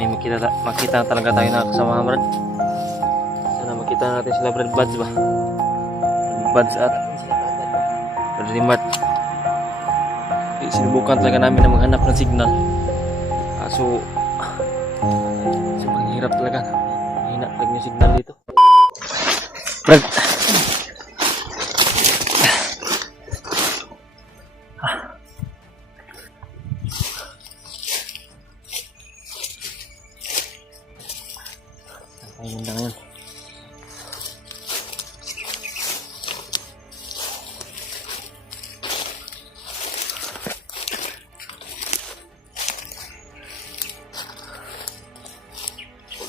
may makita talaga tayo na kasama Brad. Sana makita natin sila Brad Buds ba? Buds at Brad Mart. Sinubukan talaga namin na maghanap ng signal. So sobrang hirap talaga. Mahina talaga yung signal dito. Brad. Ayun na ngayon.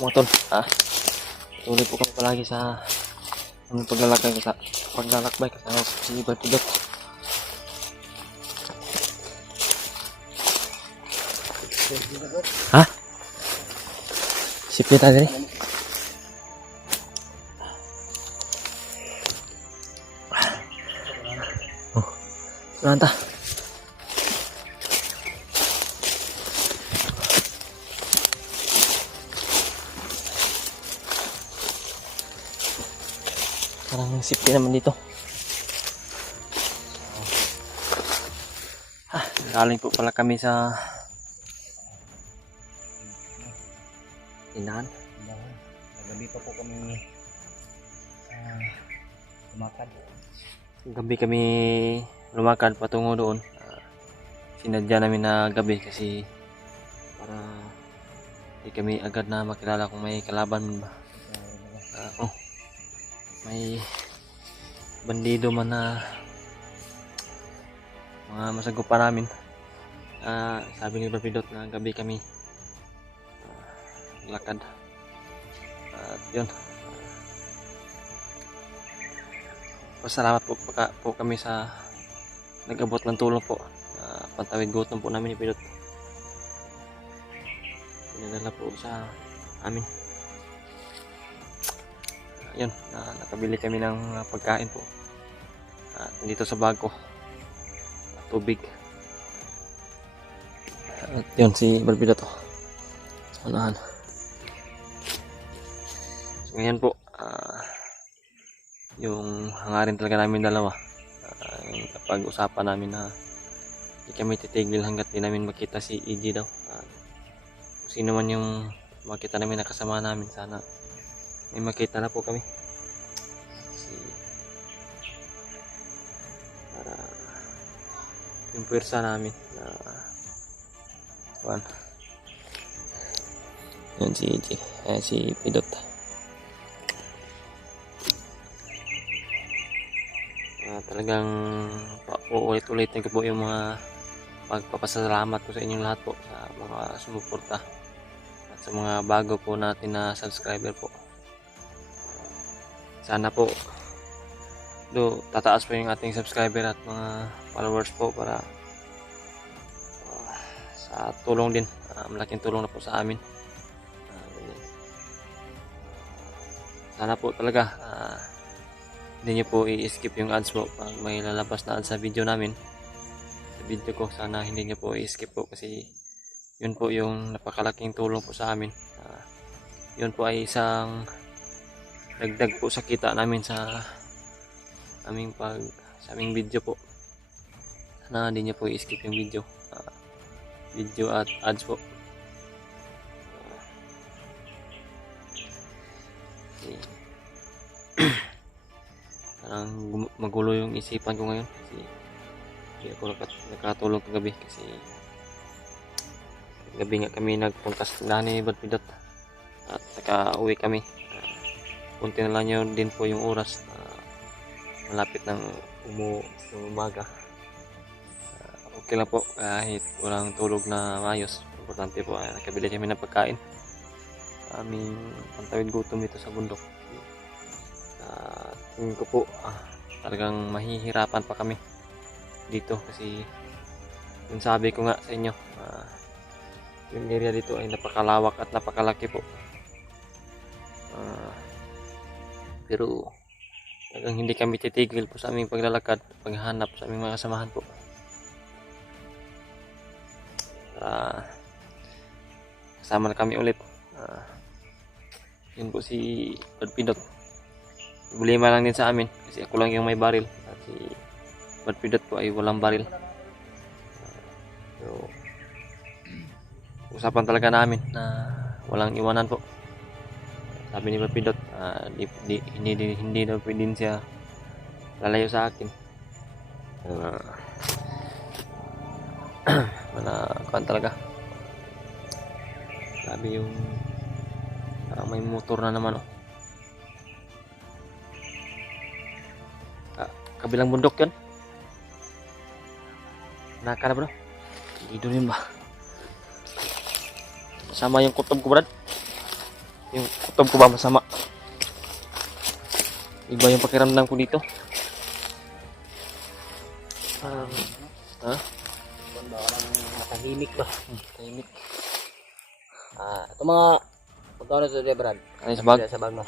Mga tol, tuloy po kami palagi sa aming paglalakbay kasama si Bartidot. Ha? Sipit aja nih. Oh, mantap. Parang safety naman dito. Galing po pala kami sa Inahan. Gabi pa po kami lumakad. Gabi kami lumakad patungo doon. Sinadya namin na gabi kasi para hindi kami agad na makilala kung may kalaban ba. May bandido man na mga masagupa namin. Sabi ni Barpidot na gabi kami lakad. At yun, pasalamat po kami sa nag-abot ng tulong po. Pantawid gutom po namin ni Pidot. Pinadala po sa amin. Yun, nakabili kami ng pagkain po. At dito sa bag ko, tubig. At yun, si Barpidot sa unahan. So, ngayon po, yung hangarin talaga namin dalawa. Yung pag-usapan namin na hindi kami titigil hanggat di namin makita si EG daw. Kung sino man yung makita namin nakasama namin, sana may makita na po kami. Para yung pwersa namin na yun si EG, si Pidot. Talagang uulit-ulitin ko po yung mga pagpapasalamat ko sa inyong lahat po sa mga sumuporta at sa mga bago po natin na subscriber po. Sana po tataas po yung ating subscriber at mga followers po para sa tulong din. Malaking tulong na po sa amin. Sana po talaga hindi nyo po i-skip yung ads po pag may lalabas na ads sa video namin, sa video ko. Sana hindi nyo po i-skip po kasi yun po yung napakalaking tulong po sa amin. Yun po ay isang dagdag po sa kita namin sa aming video po. Sana hindi nyo po i-skip yung video at ads po. Parang magulo yung isipan ko ngayon kasi hindi ako nakatulog kagabi kasi gabi nga kami nagpunta sa tindahan ni Barpidot at nakauwi kami. Kunti na lang yun din po yung oras. Malapit ng umaga. Okay lang po kahit walang tulog na maayos. Importante po nakabili kami ng pagkain. Aming pantawid gutom dito sa bundok. Tingin ko po talagang mahihirapan pa kami dito kasi yung sabi ko nga sa inyo, yung area dito ay napakalawak at napakalaki po. Pero talagang hindi kami titigil po sa aming paglalakad, paghanap sa aming mga kasamahan po. kasama na kami ulit. Yun po si Brad Pindot. Problema lang din sa amin kasi ako lang yung may baril at si Brad Pindot po ay walang baril. So, usapan talaga namin na walang iwanan po. Sabi ni Brad Pindot, hindi daw pwedeng siya lalayo sa akin. Kuan talaga. Sabi yung may motor na naman oh. Kabilang bundok yun. Naka na bro. Dito yun ba? Masama yung kutob ko, Brad. Yung kutob ko ba masama? Iba yung pakiramdam ko dito. Ha? Kung ba parang nakahimik ba? Tahimik. Ito mga pagkano ito dyan, Brad? Ay, sa bag. Sa bag mo.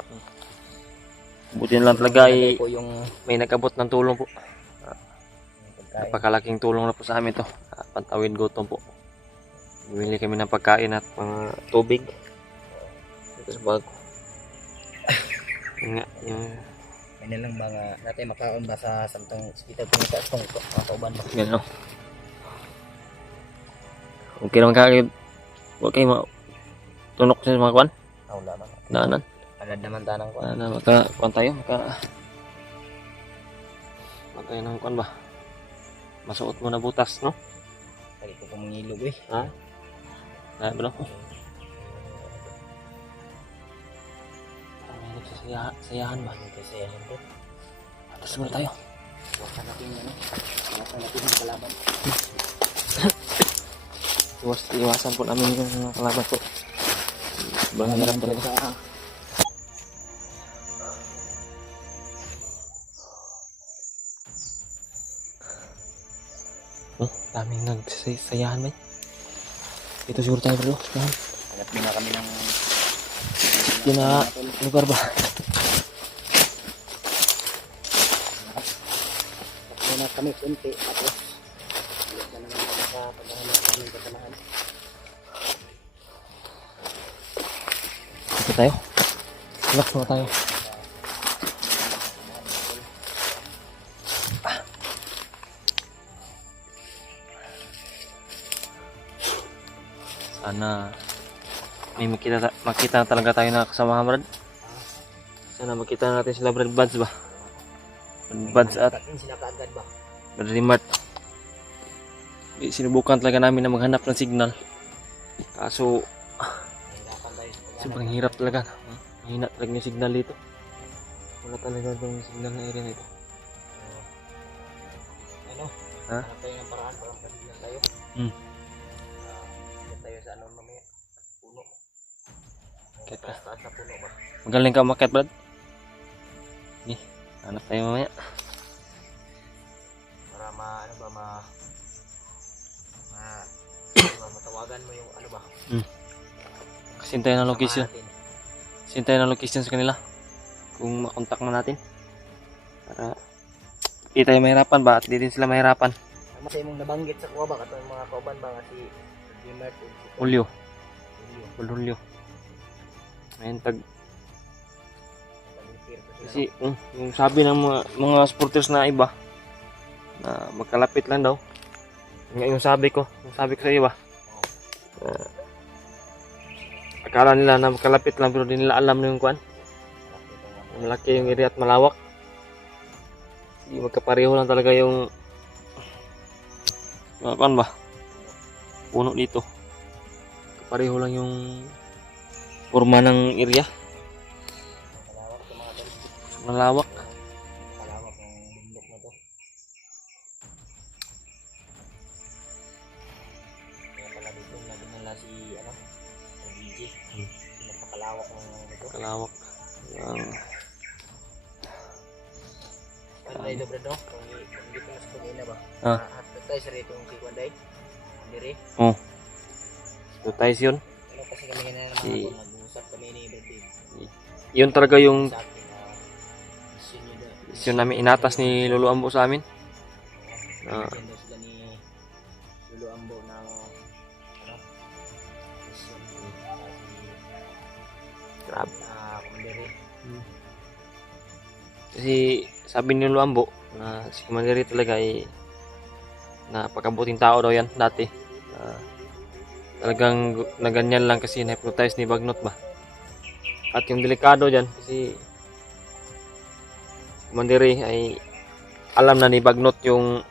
Buti na lang talaga ay Po yung may nagabot ng tulong po. pagkain. Napakalaking tulong na po sa amin to. Pantawid gutom po. Bumili kami ng pagkain at mga tubig. Ito sa bag. Yun nga, yung May nalang ba nga natin makaon ba sa samtang kita po sa itong mga kauban ba? gano'n. Okay naman kayo. Huwag kayo tunok sa mga kwan. Wala ba? Naanan. Agad naman tanang ko. Kwan tayo. Tayo ng kwan ba? Masuot mo na butas, no? Kali ko po mangilog eh. Ha? Ay, bro. May nagsasayahan ba? Kasi yan po. Tapos muna tayo. Iwasan natin ano. Iwasan natin yung kalaban. Iwasan po namin yung mga kalaban po. Sobrang hirap talaga. Daming nagsasayahan ba? Ito siguro tayo bro. Hanap din na kami ng Lugar ba? muna kami kunti. Tapos ulit na naman kami sa paghahanap kami kasamahan. Ito tayo. Relax muna tayo. Sana may makita talaga tayo na kasama, Brad. Sana makita natin sila Brad Buds ba? Brad Buds at Sila kaagad ba? Brad Mart. Sinubukan talaga namin na maghanap ng signal. Kaso Hirapan tayo. sobrang hirap talaga. Mahina talaga yung signal dito. Wala talaga yung signal na area na ito. Ano? Ha? Hanap tayo ng paraan para makasignal tayo. Hanap tayo sa ano mamaya. Puno. Kaya ka. Taas na puno ba? Magaling ka umakyat, Brad. Ni, hanap tayo mamaya. Para matawagan mo yung ano ba? Sintayin ang location. Samahan natin. Sintayin ang location sa kanila. Kung makontak mo natin. Para di tayo mahirapan ba at di din sila mahirapan. Ano sa imong nabanggit sa kuha ba? Kato yung mga kauban ba nga si Jimmer o si Julio. Julio. Julio. Ayun, Volunteer pa sila, kasi yung sabi ng mga supporters na iba na magkalapit lang daw. Yung sabi ko sa iba. Akala nila na magkalapit lang pero di nila alam na yung kuan. Malaki yung area at malawak. Hindi magkapareho lang talaga yung mga kuan ba? Puno dito. Kapareho lang yung forma ng area. Malawak sa mga tol. Malawak. Malawak ang bundok na to. Kaya pala dito lagi nila si ano, si DJ. Napakalawak ng ito. Kalawak. Ano ito bro, no? Kung hindi ko nas kumina ba? Ah. Hatag tayo sa rito yung si Kwanday. Andiri. So tayo yun. Ano kasi kami ganyan naman Si- ako, nag-uusap kami ni Brady. Yun talaga yung Sa akin na mission nyo daw. yun namin inatas ni Lolo Ambo sa amin. Ah. Bigyan daw sila ni Lolo Ambo ng ano? Mission. Grabe. Kumandiri. Kasi sabi ni Luambo na si Commander talaga ay napakabuting tao daw yan dati. Talagang na ganyan lang kasi na-hypnotize ni Bagnot ba. At yung delikado dyan kasi Commander ay alam na ni Bagnot yung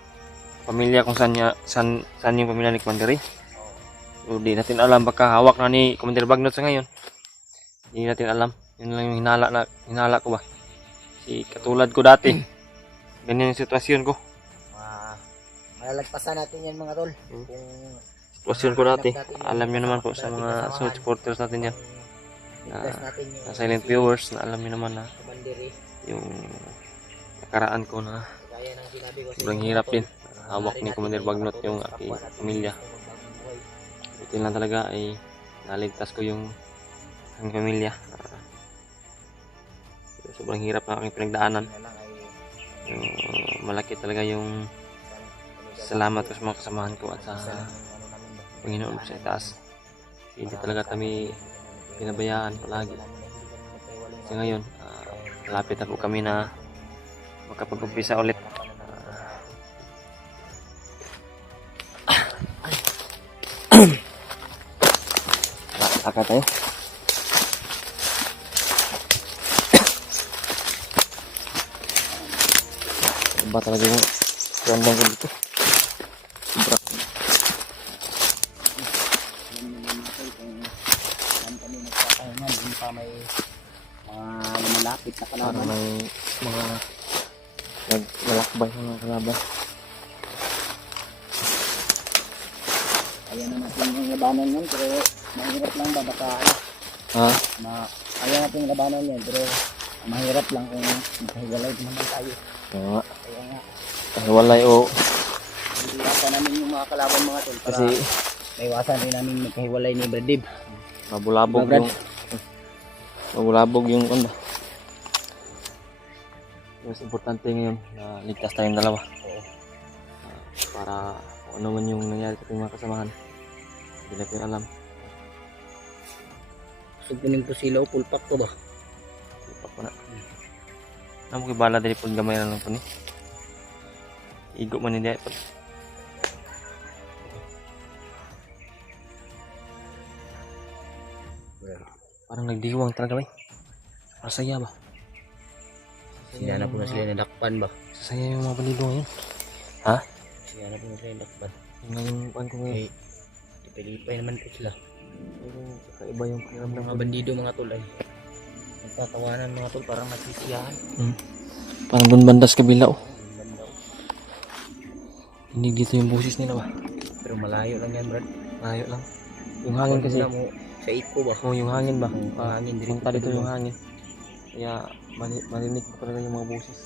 pamilya kung saan yung pamilya ni Commander. So, di natin alam baka hawak na ni Commander Bagnot sa ngayon. Hindi natin alam. Yun lang yung hinala ko ba. Si katulad ko dati. Ganyan yung sitwasyon ko. Malalagpasan natin yan mga tol. Kung Sitwasyon ko dati. Alam nyo naman po sa mga supporters natin yan. Na silent viewers na alam nyo naman na Kumandiri. yung nakaraan ko na sobrang hirap din. Hawak ni Commander Bagnot yung aking pamilya. Buti lang talaga ay naligtas ko yung aking pamilya. Sobrang hirap na aking pinagdaanan. Malaki talaga yung salamat ko sa mga kasamahan ko at sa Panginoon sa itaas. Hindi talaga kami pinabayaan palagi. Kasi ngayon, malapit na po kami na makapag-umpisa ulit. Lakad tayo. Iba talaga yung randang ko dito. Sobra. Hindi pa may lumalapit na Parang kalaban. may mga naglalakbay ng mga kalaban. Ayaw na natin yung labanan yan, pero mahirap lang ba baka Ha? ayaw natin yung labanan yan, pero mahirap lang kung makahiwalay naman tayo. Oo nga. Kaya nga, Walay o hindi yata namin yung mga kalaban mga tol para kasi maiwasan rin namin magkahiwalay ni Brad Dib. mabulabog Brad. yung kanda. Mas importante ngayon na ligtas tayong dalawa. Para kung ano man yung nangyari sa ating mga kasamahan. Hindi natin alam. Gusto ko ng pusilaw, pulpak ko ba? Ipa ko na. Namu kay bala dali pud gamay na lang po ni. Igo man hindi po. Parang nagdiwang talaga bay. Masaya ba? Sila na po na sila nadakpan ba? Sasaya yung mga bandido ngayon. Ha? Sila na po na sila nadakpan. Yung ngayong kuan ko ngayon. Ipilipay naman po sila. Pero kakaiba yung pakiramdam Mga bandido mga tol ay nagtatawanan mga tol parang nagsisiyahan. Parang doon bandas kabila oh. Bandaw. Hindi dito yung busis nila ba? Pero malayo lang yan Brad. Malayo lang. Yung hangin kasi. Mo, sa iko ba? Oh, yung hangin ba? Hangin dito. Punta dito yung hangin. Kaya marinig ko talaga yung mga busis.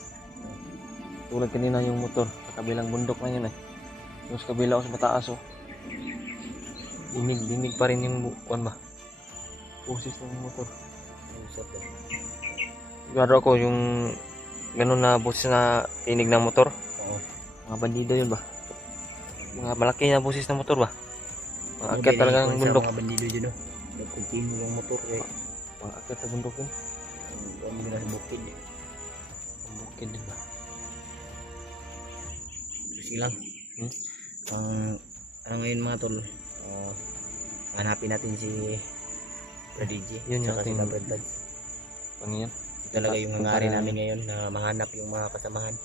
Tulad kanina yung motor sa kabilang bundok na yun eh. Yung sa kabila o sa mataas oh. Dinig pa rin yung kuan ba? Busis ng motor. Sigurado ako yung ganun na busis na tinig ng motor. Oo. Mga bandido yun ba? Mga malaki na busis ng motor ba? Mga akyat talagang bundok. Mga bandido dyan oh. Nagkontinue yung motor eh. Mga akyat sa bundok yun. Ang nila sa bukid eh. Ang bukid din ba? Kasi lang. Ano ngayon mga tol? Hanapin natin si Prodigy. Yun yung tsaka si ating Brad Dad. Pangyan. Talaga yung hangarin namin ngayon na mahanap yung mga kasamahan.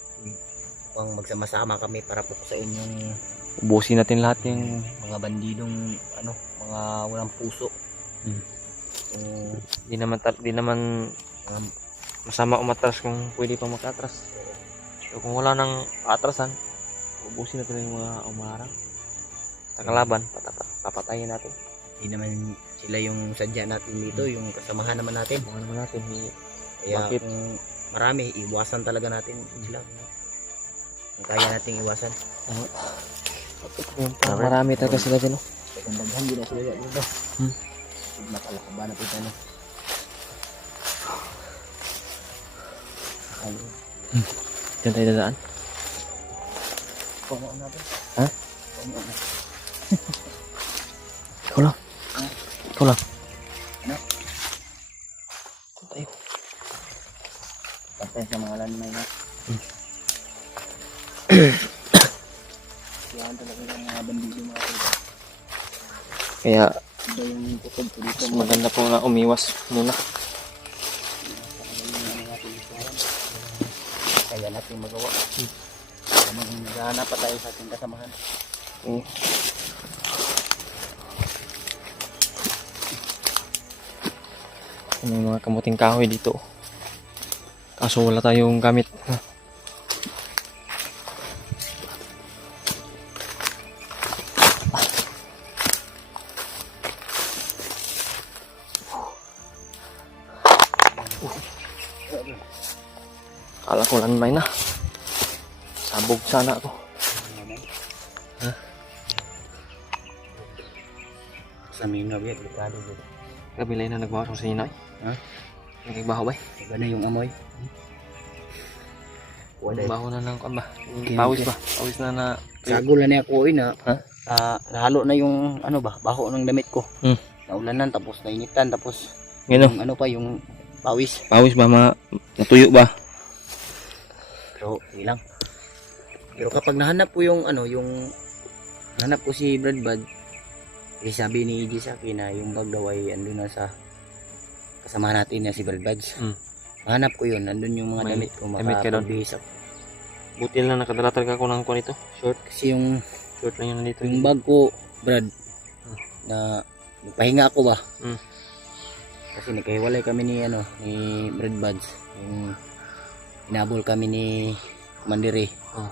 Kung magsama-sama kami para po sa inyong Ubusin natin lahat yung mga bandidong mga walang puso. di naman Mga masama umatras kung pwede pa makatras. So kung wala nang atrasan, ubusin natin yung mga umarang. Sa kalaban, papatayin natin. hindi naman sila yung sadya natin dito, yung kasamahan naman natin. Mga naman natin, Kaya Bakit? kung marami, iwasan talaga natin sila. Kung kaya nating iwasan. marami talaga sila dyan. Oh. Pagandaghan din na sila dito. Nakalakaban na pita na. Ayun. Diyan tayo dadaan. Panguan natin. Ha? Panguan natin. Ikaw lang. Ikaw lang. Ano? Yan talaga yung mga bandido mga tol. Kaya Iba yung putod ko dito. mas maganda po na umiwas muna. Kaya natin magawa. Habang naghahanap pa tayo sa ating kasamahan. Okay. May mga kamuting kahoy dito. Kaso wala tayong gamit. Kala ko landmine na. Sabog sana ako. Ha? Sa mga wiyat, likado dito. Kabilay na nagbawa sa sinay. Ha? Nagbaho ba? Iba na yung amoy. Wala. Baho na lang kan ba? Okay, Pawis okay. ba? Pawis na na. Sagol na niya ko na. Ha? Nahalo na yung ano ba, baho ng damit ko. Hmm. Naulanan tapos nainitan tapos Gano? yung ano pa yung pawis. Pawis ba natuyo ba? Pero ilang. Pero kapag nahanap ko yung ano, yung nahanap ko si Brad Bad, sabi ni EJ sa akin na yung bag daw ay andun na sa kasama natin na si Brad Bads. Hmm. Nahanap ko yun, andun yung mga May damit ko, damit ka doon? makapagbihis ako. Buti lang nakadala talaga ako ng kuha nito. Short kasi yung Short lang yun nandito. bag ko, Brad, na nagpahinga ako ba? Hmm. Kasi nagkahiwalay kami ni ano, ni Brad Bads. Yung inabol kami ni Mandiri. Oh.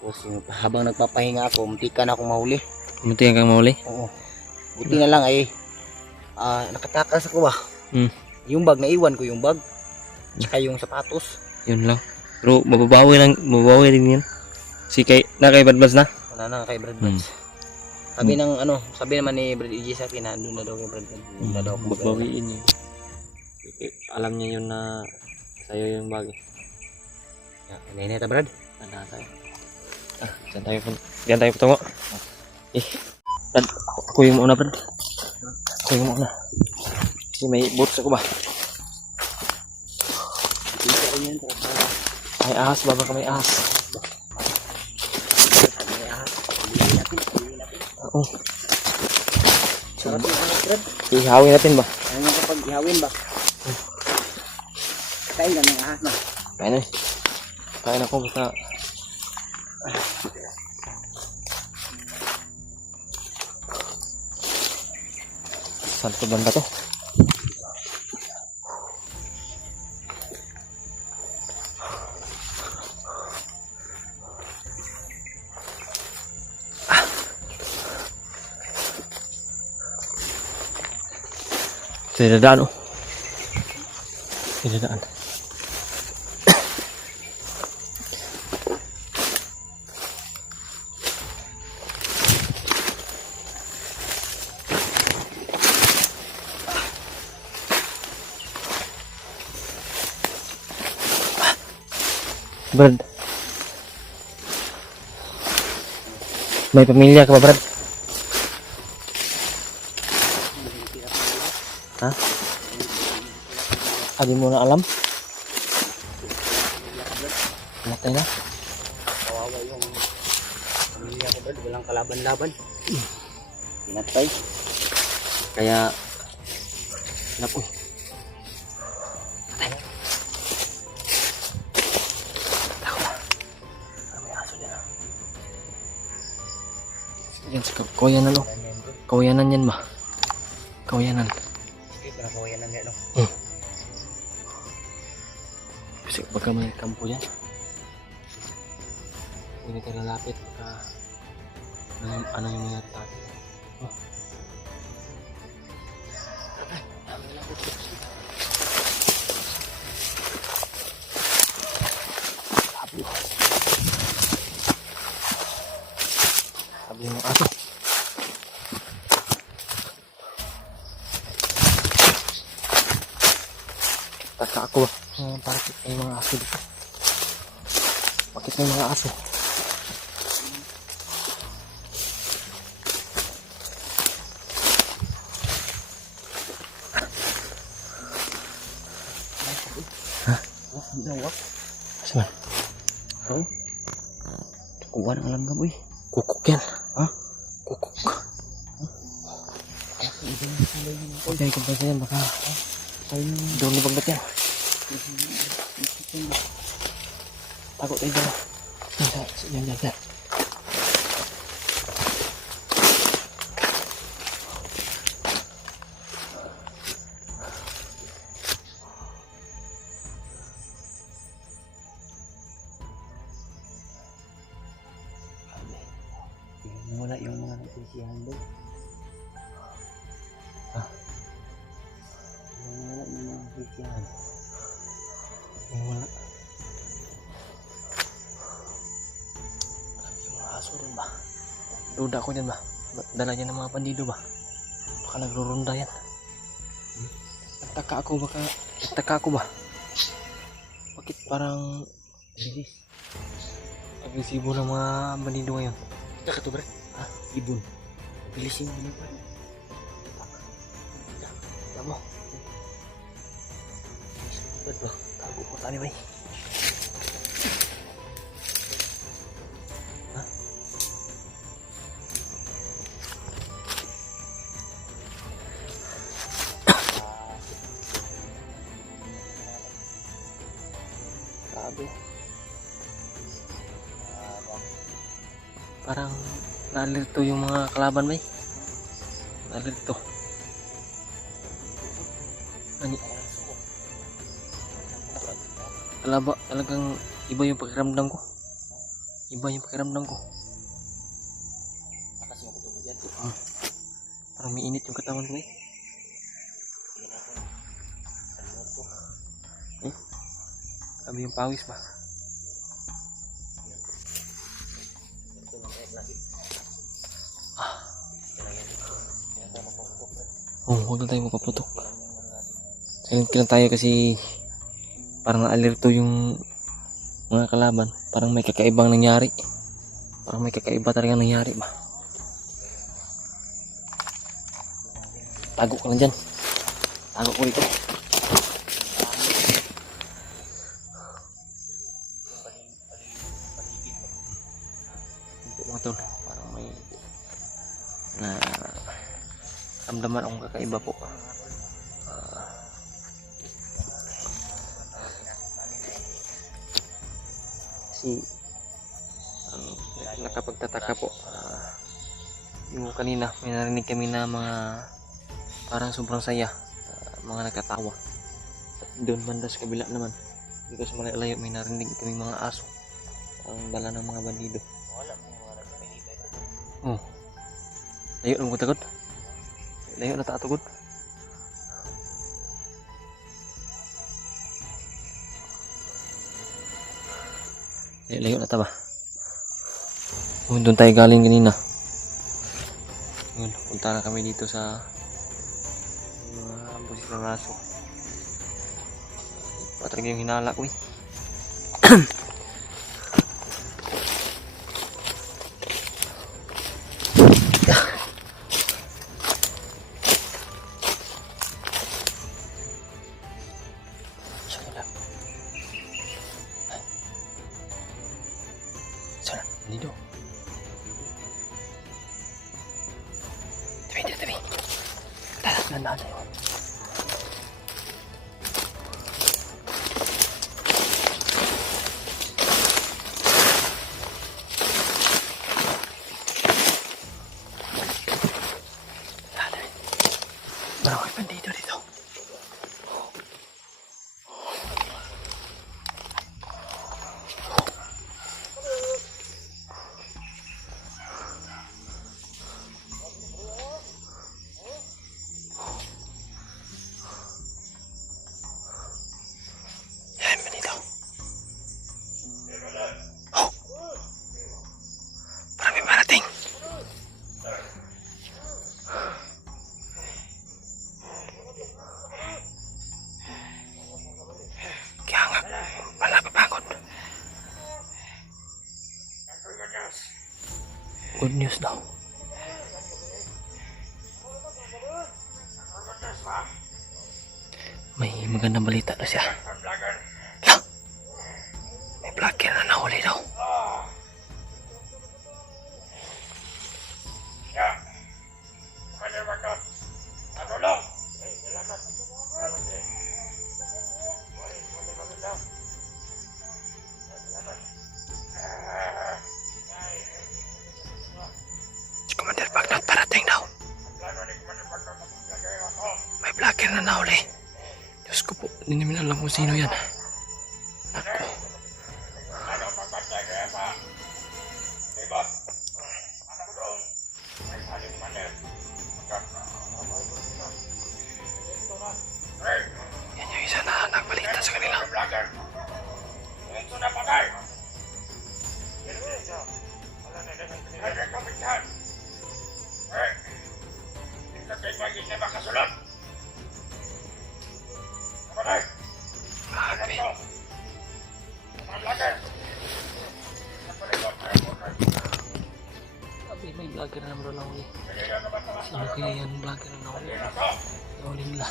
Tapos yung, habang nagpapahinga ako, muntikan akong mahuli. Munti kang mahuli? Oo. Buti na lang ay nakatakas ako ba? Hmm. Yung bag, naiwan ko yung bag. Tsaka yung sapatos. Yun lang. Pero mababawi rin yan. Si kay Badbas na? Wala na kay Brad Bads. Sabi ng ano, sabi naman ni Brad EJ sa akin na doon na daw kay Brad Bads. Doon na daw ako mag-alala. Babawiin yun. Alam niya yun na sa'yo yung bag. Hindi na Brad. Ano tayo? Diyan tayo patungo. Brad, ako yung una, Brad. Ako yung una. Kasi may boots ako ba? Dito ko yan. May ahas ba? Baka may ahas. May ahas. Hindi natin. Oo. Sarap yung ahas Brad. Ihawin natin ba? Ano yung kapag ihawin ba? Kain ka ng ahas na. Kain eh. Kain ako basta. Saan ito banda to? Sa dadaan oh. Sa dadaan. Brad. May pamilya ka ba, Brad? Ha? Hindi mo na alam? Matay na? Kawawa yung pamilya ko Brad. Walang kalaban-laban. Pinatay. Kaya naku. Yan sa kawayanan oh. Kawayanan yan ba? Kawayanan. Sige, pinakawayan ng yan. Kasi baka may kampo yan. Hindi tayo lalapit. Ano yung mga tayo? Oh. Sabi yung aso. Taka ako ba? Bakit may mga aso dito? Bakit may mga aso? Ha? Saan? Kuha ng alam ka boy. Kukuk yan. Ha? Kukuk. Huwag tayo kumpasa yan. Baka doon ni bagbat yan. Tago tayo dyan. Yan. Wala yung mga nagsisihan doon. Wala yung mga nagsisihan. Wala. Yung mga aso rin ba? Duda ko dyan ba? Dala niya ng mga bandido ba? Baka nagrurunda yan. Nagtaka ako ba? Bakit parang agresibo ng mga bandido ngayon? Saka to bre. Ha? Ibon. Bilisin mo pa. Alam mo? Tago ko tali ba? Ha? Grabe. Parang nalilito yung mga kalaban ba? Nalilito. Ani? Talagang iba yung pakiramdam ko. Akas yung kuto mo dyan. Parang may init yung katawan ko eh. Sabi yung pawis ba? Huwag na tayo mapaputok. Silent lang tayo kasi parang na-alerto yung mga kalaban. Parang may kakaibang nangyari. Parang may kakaiba talaga nangyari ba? Tago ko lang dyan. Tago ko dito. Ito mga tol. Parang may ramdaman akong kakaiba po. Kasi nakapagtataka po. Yung kanina may narinig kami na mga parang sobrang saya, mga nakatawa. At doon banda sa kabila naman, dito sa malayo may narinig kami mga aso ang dala ng mga bandido. Oh, layo lang ko takot. Layo na takot. Layo na taba. Oh, doon tayo galing kanina. Yun, punta na kami dito sa mga busis ng aso. Patring yung hinala ko eh. Dito. Tabi. Talas na natin. Marami bandido dito. Good news daw. May magandang balita na siya. Lang! May vlogger na nahuli daw. na nahuli. Diyos ko po, hindi namin alam kung sino yan. Naku. Yan yung isa na nagbalita sa kanila. Grabe. Grabe, may vlogger na naman nahuli. Sino kaya yan vlogger na nahuli? Nahuli nila.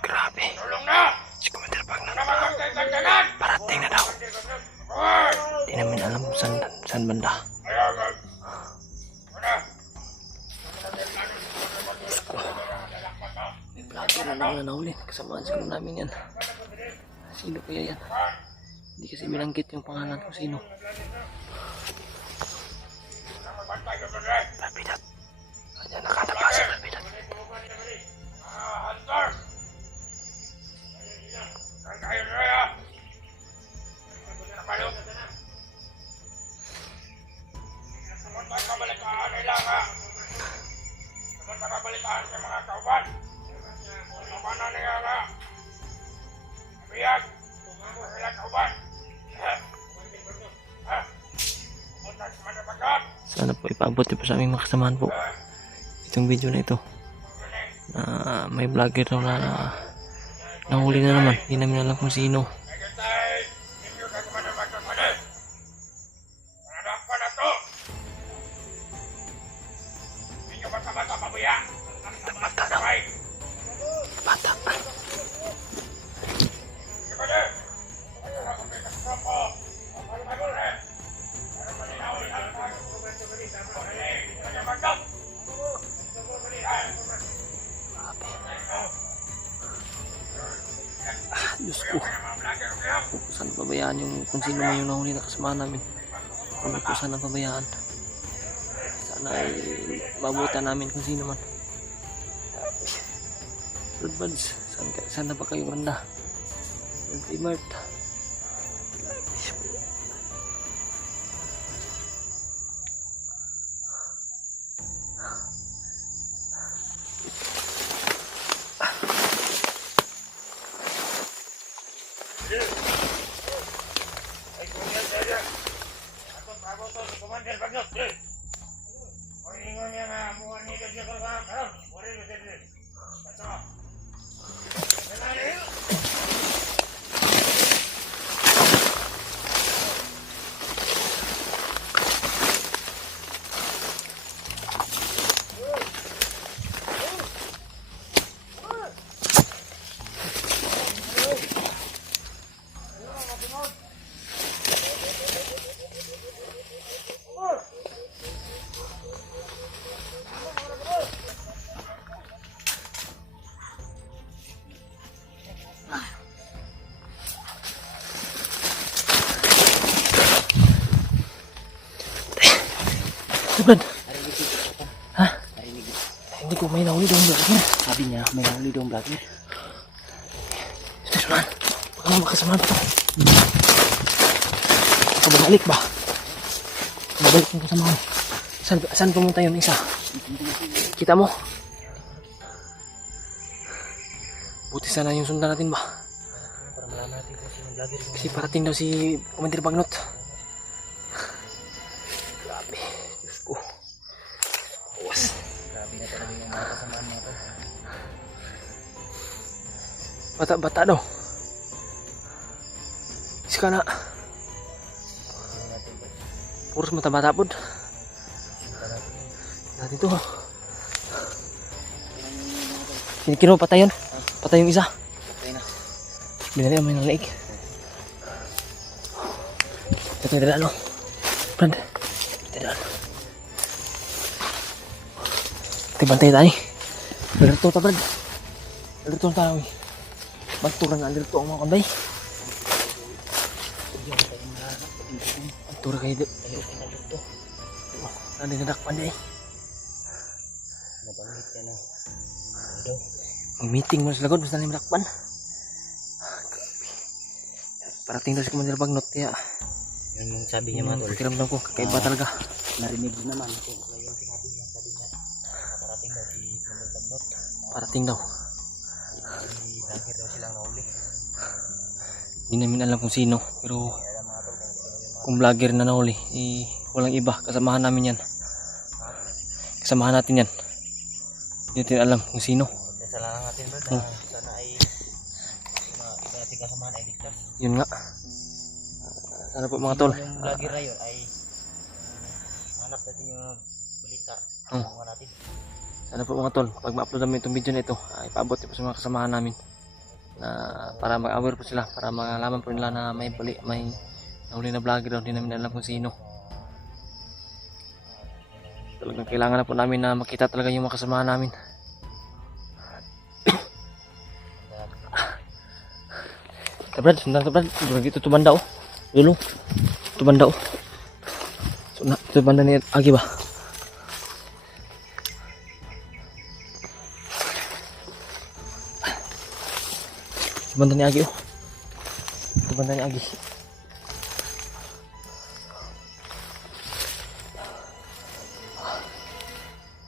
Grabe. Si Commander Bagnot. Parating na daw. Hindi namin alam kung saan banda. May vlogger na naman na nahuli. Kasamaan siguro namin yan. Sino kaya yan? Hindi kasi binanggit yung pangalan kung sino. Lapidat. Kanya nakalabas sa lapidat. Sana po ipaabot po sa aming makasamahan po itong video na ito na may vlogger daw na nahuli na naman. Hindi namin alam kung sino. Bata daw. Bata. Diyos ko. Saan pabayaan yung kung sino man yung nahuli na kasama namin. Kung po sana pabayaan. Sana ay mabutan namin kung sino man. Lord Buds, saan na ba kayo banda? Lord kay Mart. Brad. Ha? Hindi ko may nahuli doon vlogger. Sabi niya, may nahuli doon vlogger. Susunan. Baka makasama pa. Bumalik ba? Bumalik yung kasama ko. Saan pumunta yun isa? Kita mo? Buti sana yung sundan natin ba? Para malaman natin kung sino vlogger. Kasi parating daw si Commander Bagnot. Grabe. Diyos ko. Awas. Grabe na talaga yung mga kasamaan natin. Bata-bata daw. Iska na. Puros mata-bata po. Natin to. Kino, patay yun. Patay yung isa. Patay na. Binali mo yung leeg. Ito yung dala, no? Brad. Ito yung dala. Ito yung bantay tayo. Alerto ta, Brad. Alerto tayo. Banturan na alerto ang mga kanday. Bantura kayo dito. Ano yung nadakpan di eh. Nabanggit ka na. Ano? Mag-meeting mo sa lagod. Basta na yung nadakpan. Parating daw si Commander Bagnot. Kaya Yun yung sabi niya yun mga ang tol. pakiramdam ko. Kakaiba talaga. Narinig ko naman kung ano yung sinabi niya. Sabi niya, nakarating daw si Commander Bagnot. Parating daw. May vlogger daw silang nahuli. Hindi namin alam kung sino. Pero Alam mga tol kung sino yung mga kung vlogger na nahuli, eh, walang iba. Kasamahan namin yan. Kasamahan natin yan. Hindi natin alam kung sino. kasalanan natin bro na sana ay mga ating kasamahan ay ligtas. Yun nga. Sana po mga tol. Yung vlogger na yun ay hanap natin yung balita. Hmm. Mga natin. Sana po mga tol. Pag ma-upload namin itong video na ito, ay paabot po sa mga kasamahan namin. Na para mag-aware po sila. Para malaman po nila na may nahuli na vlogger daw. Hindi namin alam kung sino. Talagang kailangan na po namin na makita talaga yung mga kasamahan namin. Brad, sundan ka Brad. Durang dito tumanda oh. Dulo. Tumanda oh. So na, tumanda ni Agi ba? Tumanda ni Agi oh. Tumanda ni Agi.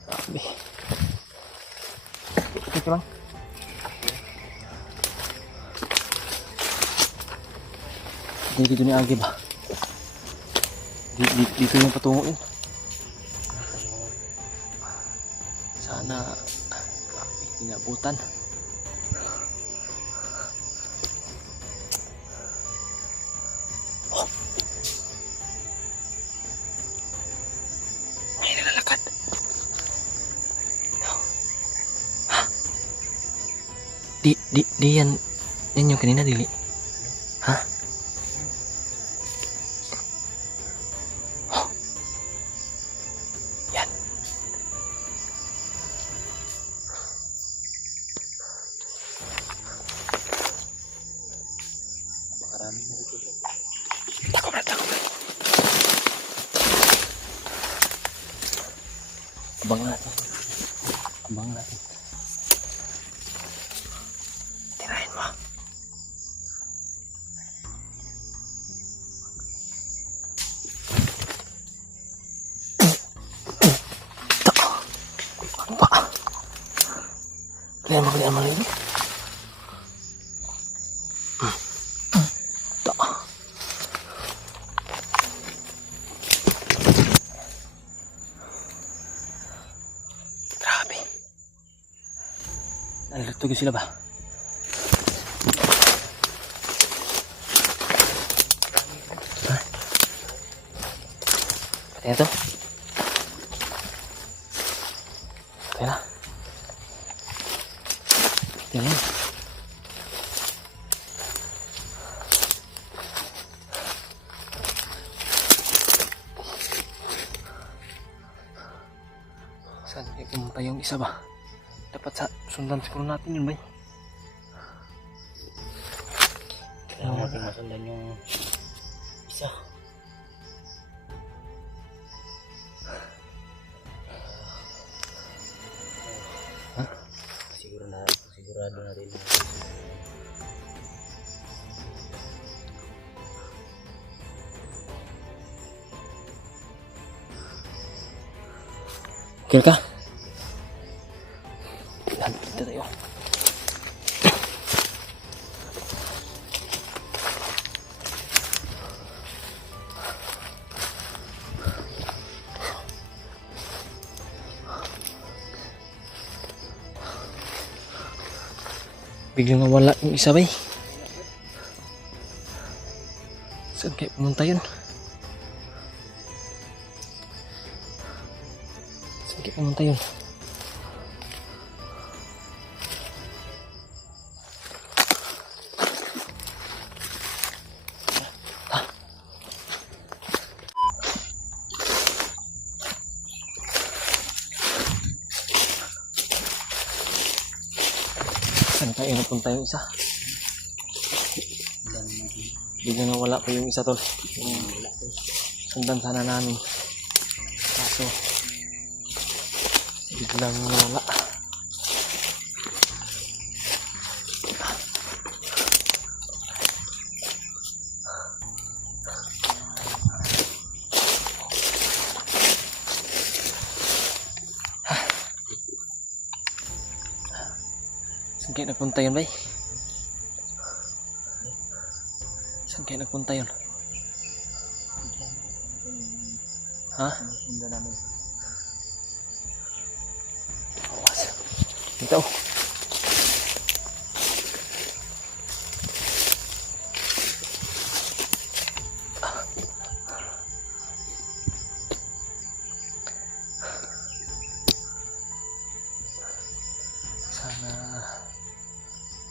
Grabe. Ito lang. Dito ni Agi ba? Dito yung patunguin. Sana grabe, pinabutan. Oh. May nalalakad. No. Ha? Di yan yung kanina dili. Ha? Tako Brad. Abangan natin. Tirahin mo. Tako. Ano ba? Kaya magandang malimit. Nalilagtugin sila ba? Ha? Pati na to? Pati na. Pati na. Saan kayo pumunta yung isa ba? Dapat sundan siguro natin yun ba? Kailangan natin masundan yung isa. Ha? Sigurado na rin. Okay ka? Dito tayo. Biglang nawala yung isa ba eh. Saan kayo pumunta yun? Sakit naman tayo. Saan tayo napunta yung isa? Bigla na wala pa yung isa tol. Yung sundan sana namin. Kaso biglang wala. Saan kayo nagpunta yun, bay? Saan kayo nagpunta yun? Ha? Sundan namin. Awas. Dito. Sana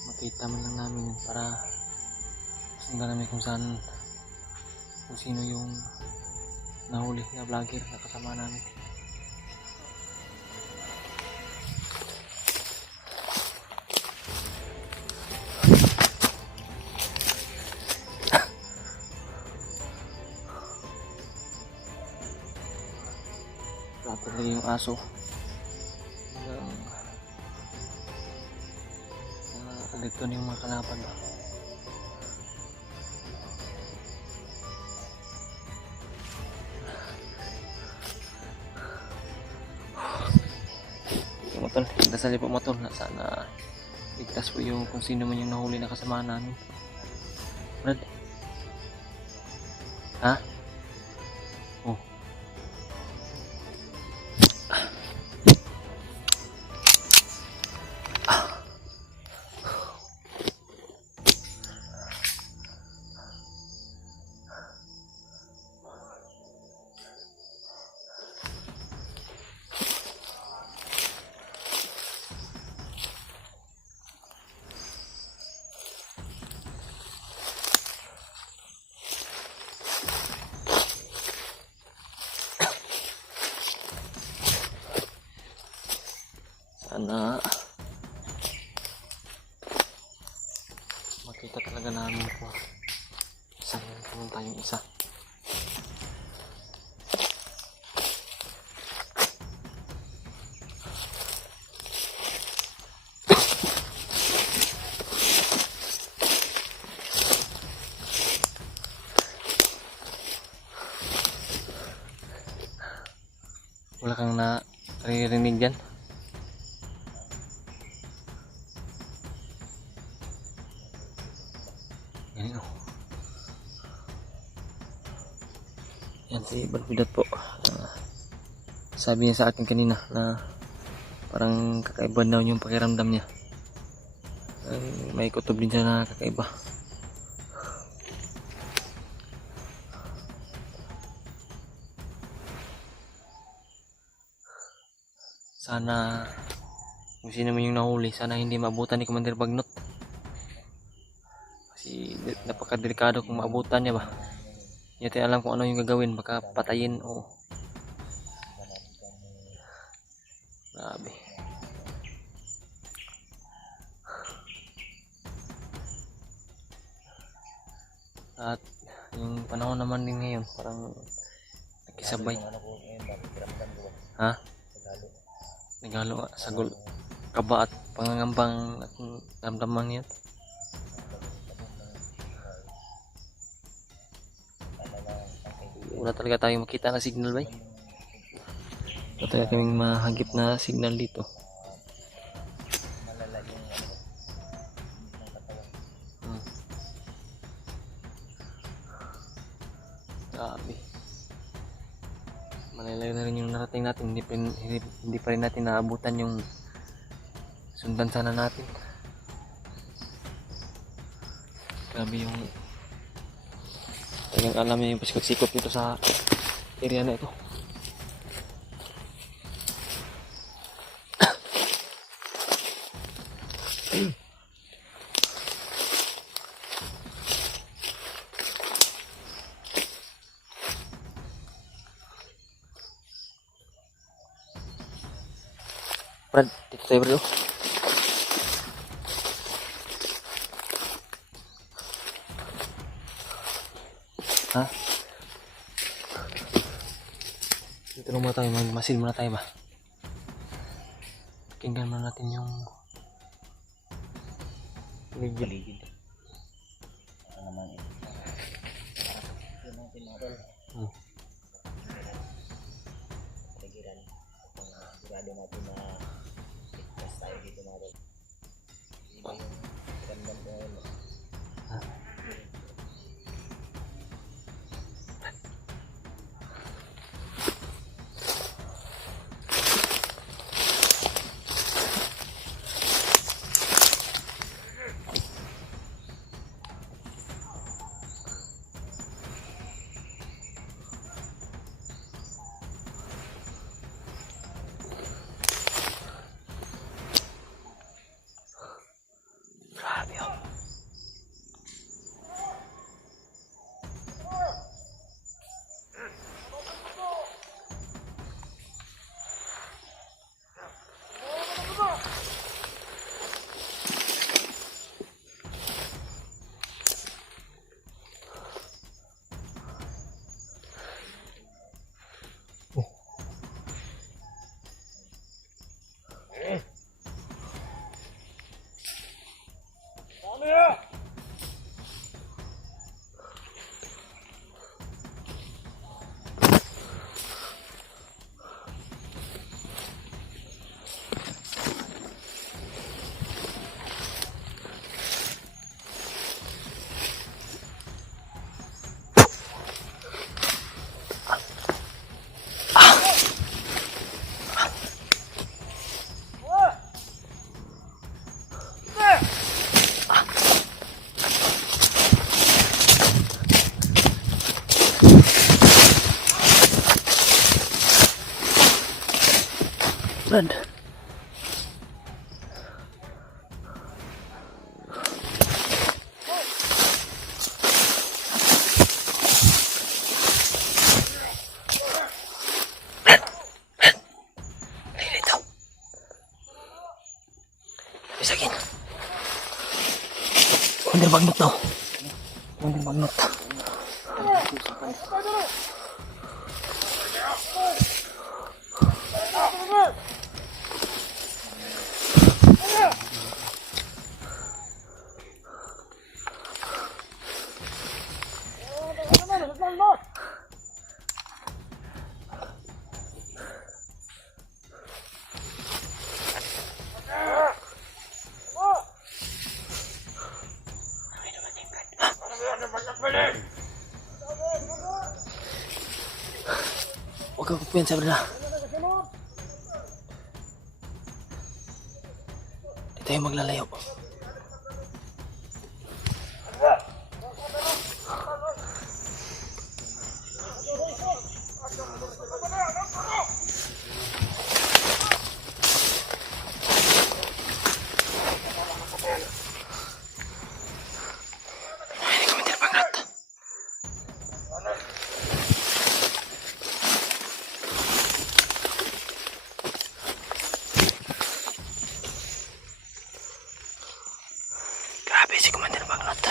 makita man lang namin yun para sundan namin kung saan, kung sino yung nahuli na vlogger na kasama namin. Rapid yung aso. Dito na yung mga kalaban. Motol, dasali po motol na sana ligtas po yung kung sino man yung nahuli na kasama namin. Brad? Ha? Oh. Sana makita talaga namin kung saan pumunta yung isa. Wala kang naririnig dyan? Yan o. Yan si Balbidot po. Sabi niya sa akin kanina na parang kakaiba daw yung pakiramdam niya. May kutob din siya na kakaiba. Sana kung sino man yung nahuli, sana hindi maabutan ni Commander Bagnot. Kasi napakadelikado kung maabutan niya ba. Hindi natin alam kung ano yung gagawin, baka patayin o grabe. At yung panahon naman din ngayon parang nakisabay. Ha? Nagalo nga sa kaba at pangangambang at damdaman niya. Wala talaga tayong makita na signal ba? Wala talaga kaming mahagip na signal dito. Grabe. Malalayo na rin yung narating natin. Hindi pa rin natin naabutan yung sundan sana natin. Grabe yung talagang alam niya yung pasikot-sikot dito sa area na ito. Brad, dito tayo bro. Ha? Dito na muna tayo, magmasid muna tayo ba? Pakinggan muna natin yung Paligid. Ano naman eh. Yun natin mga tol. Paligiran. Sigurado natin na ligtas tayo dito mga tol. Iba yung ramdam ko ngayon. grabe oh. Brad. Dito. Bisakin. Kundir bagnot daw. Kundir bagnot. Huwag kang kumpiyansa, Brad. Di tayo maglalayo. Ay, Komandir Bagnot. Grabe si Komandir Bagnot.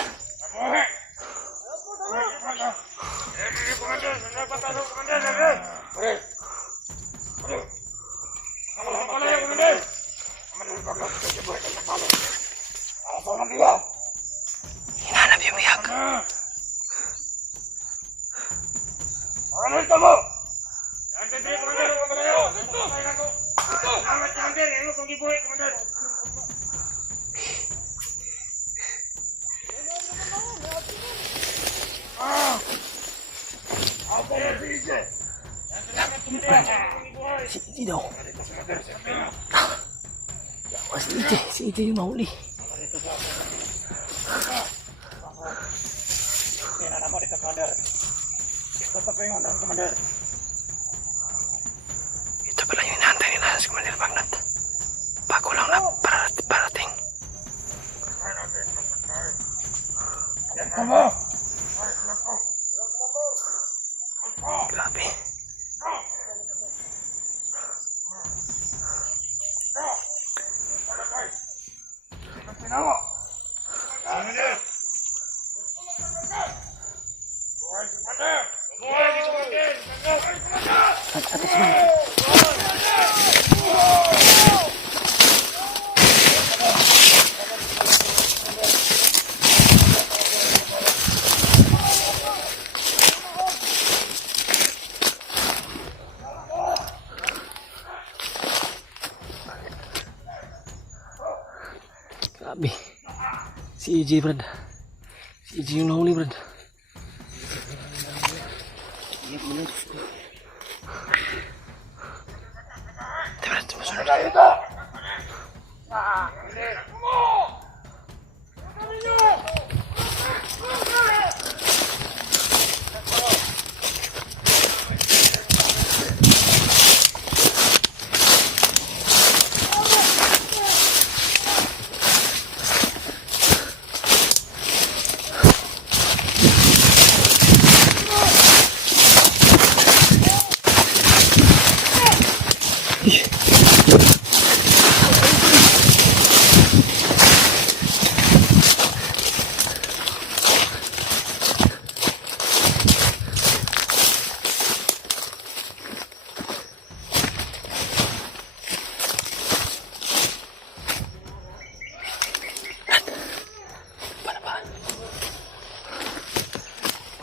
Hinahanap yung biyak. Si Iti daw. Si Iti yung nahuli. Ito pala yung hinahantay nila si Komandir Bagnot. Bago lang na parating. Grabe. Si EJ, Brad. Si EJ yung nahuli, Brad. Brad, sumasunod.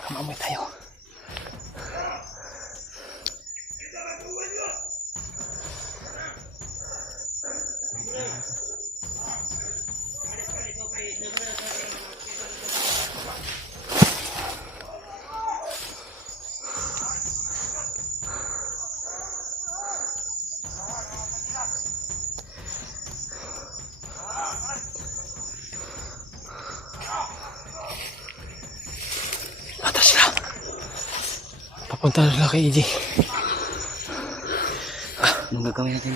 Maamoy tayo. Atras sila. Papunta na sila kay EJ. Anong gagawin natin?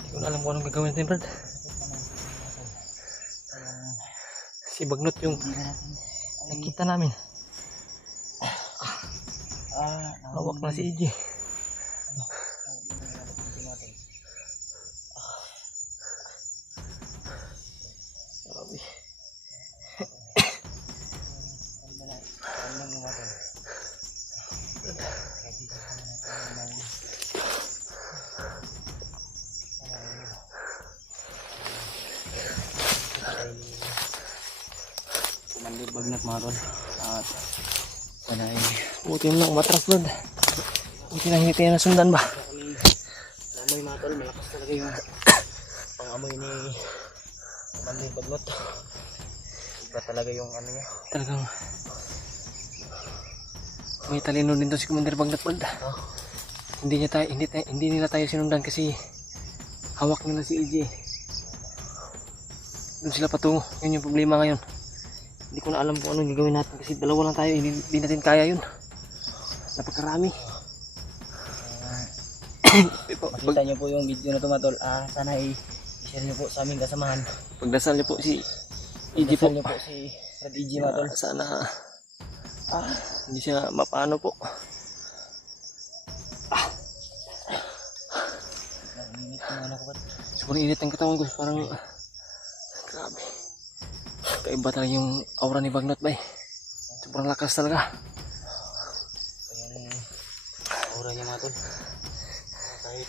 Hindi ko na alam kung anong gagawin natin, Brad. Si Bagnot yung nakita namin. Hawak na si EJ. Grabe. Kumandid Bagnot mga tol. At sana ay Buti mo lang umatras, Brad. Buti na hindi tayo nasundan ba? amoy mga tol. Malakas talaga yung pang-amoy ni Kumandid Bagnot. Iba talaga yung ano niya. Talagang may talino din to si Commander Bagnot, Brad. Hindi nila tayo sinundan kasi hawak nila si EJ. Doon sila patungo. Yun yung problema ngayon. Hindi ko na alam kung anong gagawin natin kasi dalawa lang tayo. Hindi natin kaya yun. Napakarami. Makita niyo po yung video na to mga tol. Sana i-share niyo po sa aming kasamahan. Pagdasal niyo po si EJ po. Pagdasal niyo po si Brad EJ mga tol. Sana hindi siya mapano po. Minit yung ano ko ba? Sobrang init ang katawan ko. Parang grabe. Kaiba talaga yung aura ni Bagnot ba eh. Sobrang lakas talaga. Yung aura niya mga tol. Kahit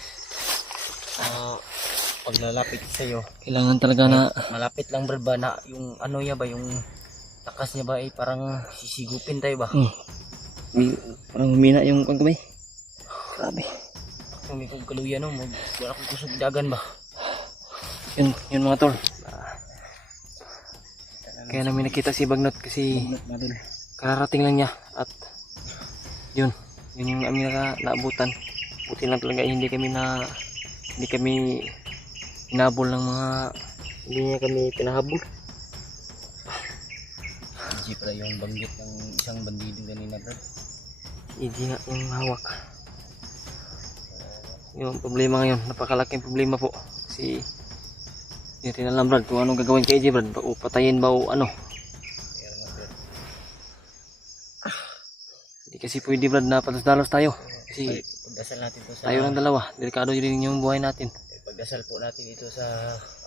pag lalapit sa'yo, Kailangan talaga na malapit lang Brad ba na yung ano niya ba, yung takas niya ba ay parang sisigupin tayo ba? parang humina yung pagkabay. Grabe. Kung may kaluya no, wala akong kusog dagan ba? Yun mga tol. Kaya namin nakita si Bagnot kasi kararating lang niya at yun yung aming naabutan. Buti lang talaga hindi kami hinabol ng mga hindi niya kami pinahabol. EJ pala yung banggit ng isang bandido kanina Brad. EJ nga yung hawak. Yung problema ngayon, napakalaking problema po kasi hindi rin alam Brad kung anong gagawin kay EJ Brad, o patayin ba o ano. Hindi kasi pwede Brad na palos-dalos tayo kasi Pagdasal natin to sa tayo lang dalawa, delikado din yung buhay natin. Pagdasal po natin ito sa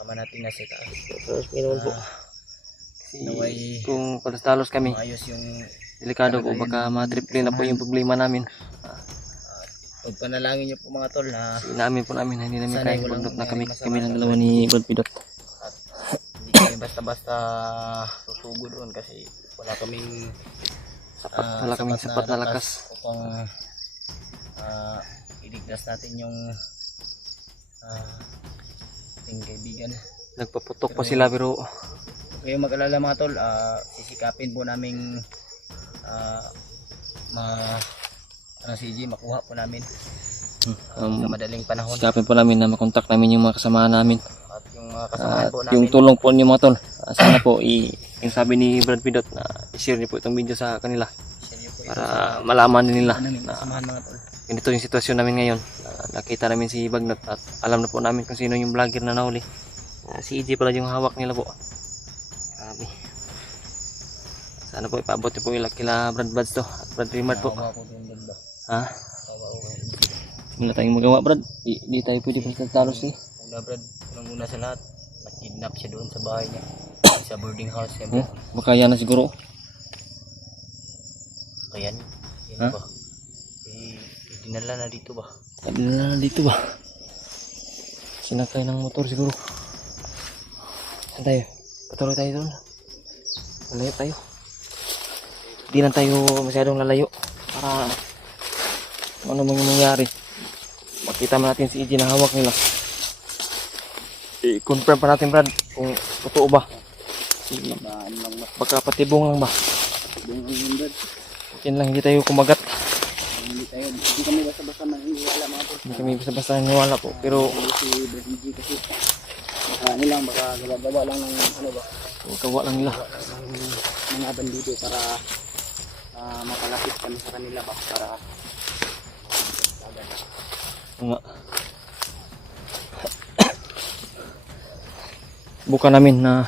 ama natin na sa taas. Po. Kasi Naway kung palos-dalos kami, maayos yung delikado po, baka ma-triple na po yung problema namin. pagpanalangin niyo po mga tol na Inamin po namin, hindi namin Sana'y kaya walang bundok na mangyari kami masama ng sa dalawa ni Brad Pidot. hindi kami basta-basta susugo doon kasi wala kaming Wala kaming sapat na lakas. upang iligtas natin yung ating kaibigan. Nagpaputok pa sila pero Huwag kayong mag-alala mga tol, sisikapin po naming CG makuha po namin sa madaling panahon. sikapin po namin na makontak namin yung mga kasamahan namin. At yung mga kasamahan At po namin, yung tulong po niyo mga tol. Sana po yung sabi ni Brad Pidot na i-share niyo po itong video sa kanila share niyo po ito para malaman din nila namin na kasamahan mga tol. ganito yung sitwasyon namin ngayon. Nakita namin si Bagnot at alam na po namin kung sino yung vlogger na nahuli. Si EJ pala yung hawak nila po. Grabe. Sana po ipaabot niyo po kila Brad Buds to at Brad Rimard po. Kawawa ko din doon ba? Ha? Kawawa ko. Wala tayong magawa Brad. Di tayo pwede pagtatalos eh. Una Brad, unang-una sa lahat, na-kidnap siya doon sa bahay niya. Sa boarding house niya. Hmm? Baka yan na siguro. Kaya yan Ha? ba? Dinala na dito ba? Dinala na dito ba? Sinakay ng motor siguro. Saan tayo? Patuloy tayo doon. Lalayo tayo. Hindi lang tayo masyadong lalayo. Para ano mang mangyari. Makita man natin si EJ na hawak nila. I-confirm pa natin Brad kung totoo ba. Baka patibong lang ba? Yan lang, hindi tayo kumagat. Hindi kami basta-basta maniniwala mga tol. Hindi kami basta-basta naniwala po. Pero Si BG kasi baka gawa lang ng ano ba? kawa lang nila. Mga bandido para mapalapit kami sa kanila ba? Para Nga. Bukan namin na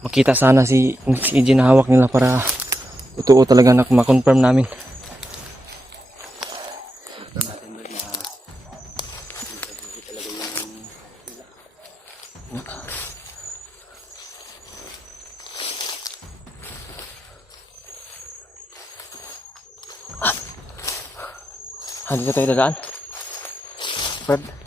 makita sana si EJ na hawak nila para totoo talaga na ma-confirm namin. ito natin ba na talaga yung Dito tayo dadaan. Brad.